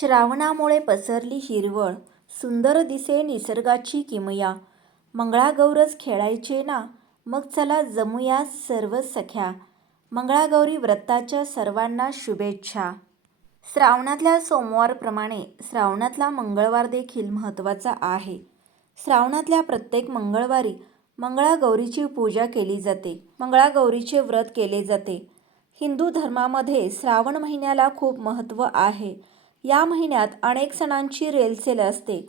श्रावणामुळे पसरली हिरवळ सुंदर दिसे निसर्गाची किमया. मंगळागौरच खेळायचे ना मग चला जमूया सर्व सख्या. मंगळागौरी व्रताच्या सर्वांना शुभेच्छा. श्रावणातल्या सोमवारप्रमाणे श्रावणातला मंगळवार देखील महत्त्वाचा आहे. श्रावणातल्या प्रत्येक मंगळवारी मंगळागौरीची पूजा केली जाते. मंगळागौरीचे व्रत केले जाते. हिंदू धर्मामध्ये श्रावण महिन्याला खूप महत्त्व आहे. या महिन्यात अनेक सणांची रेलसेल असते.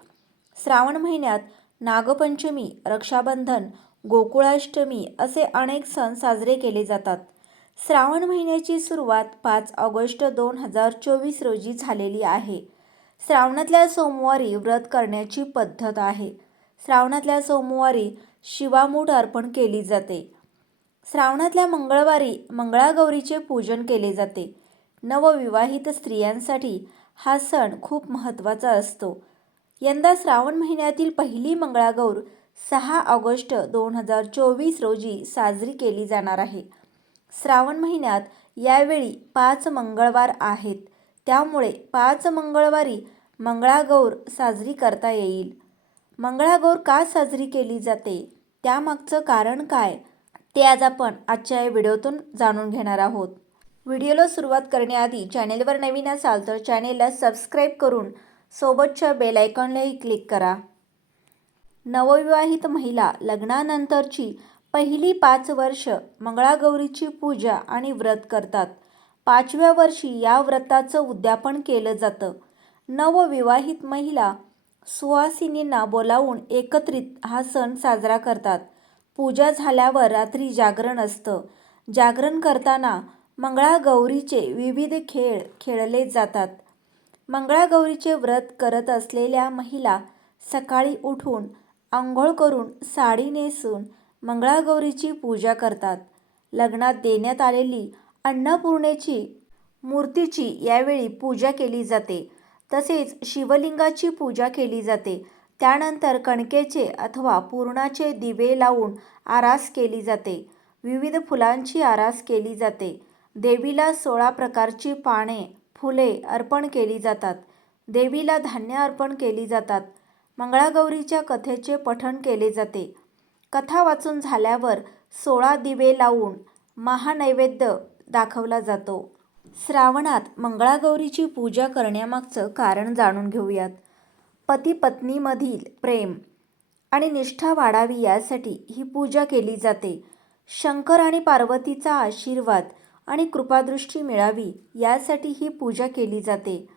श्रावण महिन्यात नागपंचमी रक्षाबंधन गोकुळाष्टमी असे अनेक सण साजरे केले जातात. श्रावण महिन्याची सुरुवात पाच ऑगस्ट दोन हजार चोवीस रोजी झालेली आहे. श्रावणातल्या सोमवारी व्रत करण्याची पद्धत आहे. श्रावणातल्या सोमवारी शिवामूठ अर्पण केली जाते. श्रावणातल्या मंगळवारी मंगळागौरीचे पूजन केले जाते. नवविवाहित स्त्रियांसाठी हा सण खूप महत्त्वाचा असतो. यंदा श्रावण महिन्यातील पहिली मंगळागौर सहा ऑगस्ट दोन हजार चोवीस रोजी साजरी केली जाणार आहे. श्रावण महिन्यात यावेळी पाच मंगळवार आहेत. त्यामुळे पाच मंगळवारी मंगळागौर साजरी करता येईल. मंगळागौर का साजरी केली जाते? त्यामागचं कारण काय? ते आज आपण आजच्या या व्हिडिओतून जाणून घेणार आहोत. व्हिडिओला सुरुवात करण्याआधी चॅनेलवर नवीन असाल तर चॅनेलला सबस्क्राईब करून सोबतच्या बेल आयकॉनलाही क्लिक करा. नवविवाहित महिला लग्नानंतरची पहिली पाच वर्ष मंगळागौरीची पूजा आणि व्रत करतात. पाचव्या वर्षी या व्रताचं उद्यापन केलं जातं. नवविवाहित महिला सुवासिनींना बोलावून एकत्रित हा सण साजरा करतात. पूजा झाल्यावर रात्री जागरण असतं. जागरण करताना मंगळागौरीचे विविध खेळ खेळले जातात. मंगळागौरीचे व्रत करत असलेल्या महिला सकाळी उठून आंघोळ करून साडी नेसून मंगळागौरीची पूजा करतात. लग्नात देण्यात आलेली अन्नपूर्णेची मूर्तीची यावेळी पूजा केली जाते. तसेच शिवलिंगाची पूजा केली जाते. त्यानंतर कणकेचे अथवा पूर्णाचे दिवे लावून आरास केली जाते. विविध फुलांची आरास केली जाते. देवीला सोळा प्रकारची पाने फुले अर्पण केली जातात. देवीला धान्य अर्पण केली जातात. मंगळागौरीच्या कथेचे पठण केले जाते. कथा वाचून झाल्यावर सोळा दिवे लावून महानैवेद्य दाखवला जातो. श्रावणात मंगळागौरीची पूजा करण्यामागचं कारण जाणून घेऊयात. पती पत्नीमधील प्रेम आणि निष्ठा वाढावी यासाठी ही पूजा केली जाते. शंकर आणि पार्वतीचा आशीर्वाद आणि कृपादृष्टी मिळावी यासाठी ही पूजा केली जाते.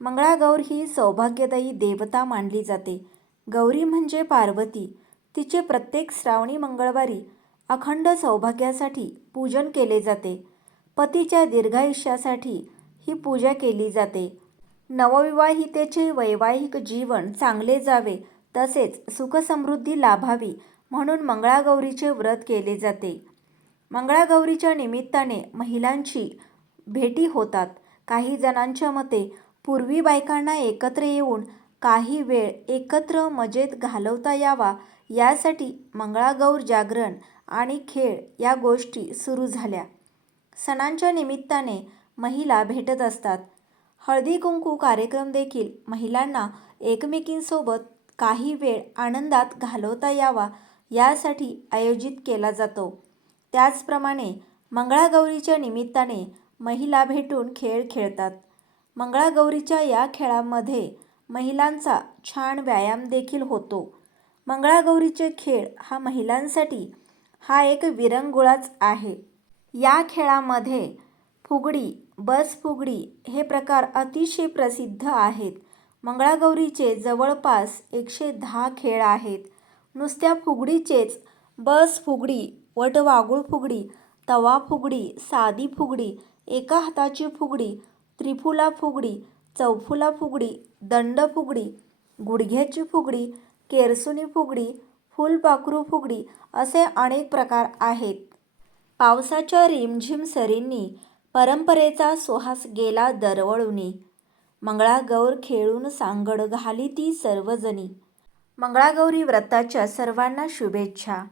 मंगळागौर ही सौभाग्यदायी देवता मानली जाते. गौरी म्हणजे पार्वती. तिचे प्रत्येक श्रावणी मंगळवारी अखंड सौभाग्यासाठी पूजन केले जाते. पतीच्या दीर्घायुष्यासाठी ही पूजा केली जाते. नवविवाहितेचे वैवाहिक जीवन चांगले जावे तसेच सुखसमृद्धी लाभावी म्हणून मंगळागौरीचे व्रत केले जाते. मंगळागौरीच्या निमित्ताने महिलांची भेटी होतात. काही जणांच्या मते पूर्वी बायकांना एकत्र येऊन काही वेळ एकत्र मजेत घालवता यावा यासाठी मंगळागौर जागरण आणि खेळ या गोष्टी सुरू झाल्या. सणांच्या निमित्ताने महिला भेटत असतात. हळदी कुंकू कार्यक्रम देखील महिलांना एकमेकींसोबत काही वेळ आनंदात घालवता यावा यासाठी आयोजित केला जातो. त्याचप्रमाणे मंगळागौरीच्या निमित्ताने महिला भेटून खेळ खेळतात. मंगळागौरीच्या या खेळामध्ये महिलांचा छान व्यायाम देखील होतो. मंगळागौरीचे खेळ हा महिलांसाठी हा एक विरंगुळाच आहे. या खेळामध्ये फुगडी बस फुगडी हे प्रकार अतिशय प्रसिद्ध आहेत. मंगळागौरीचे जवळपास एकशे दहा खेळ आहेत. नुसत्या फुगडीचेच बस फुगडी वटवागुळ फुगडी तवा फुगडी साधी फुगडी एका हाताची फुगडी त्रिफुला फुगडी चौफुला फुगडी दंड फुगडी गुडघ्याची फुगडी केरसुनी फुगडी फुलपाखरू फुगडी असे अनेक प्रकार आहेत. पावसाच्या रिमझिम सरींनी परंपरेचा सुहास गेला दरवळूनी. मंगळागौर खेळून सांगड घाली ती सर्वजणी. मंगळागौरी व्रताच्या सर्वांना शुभेच्छा.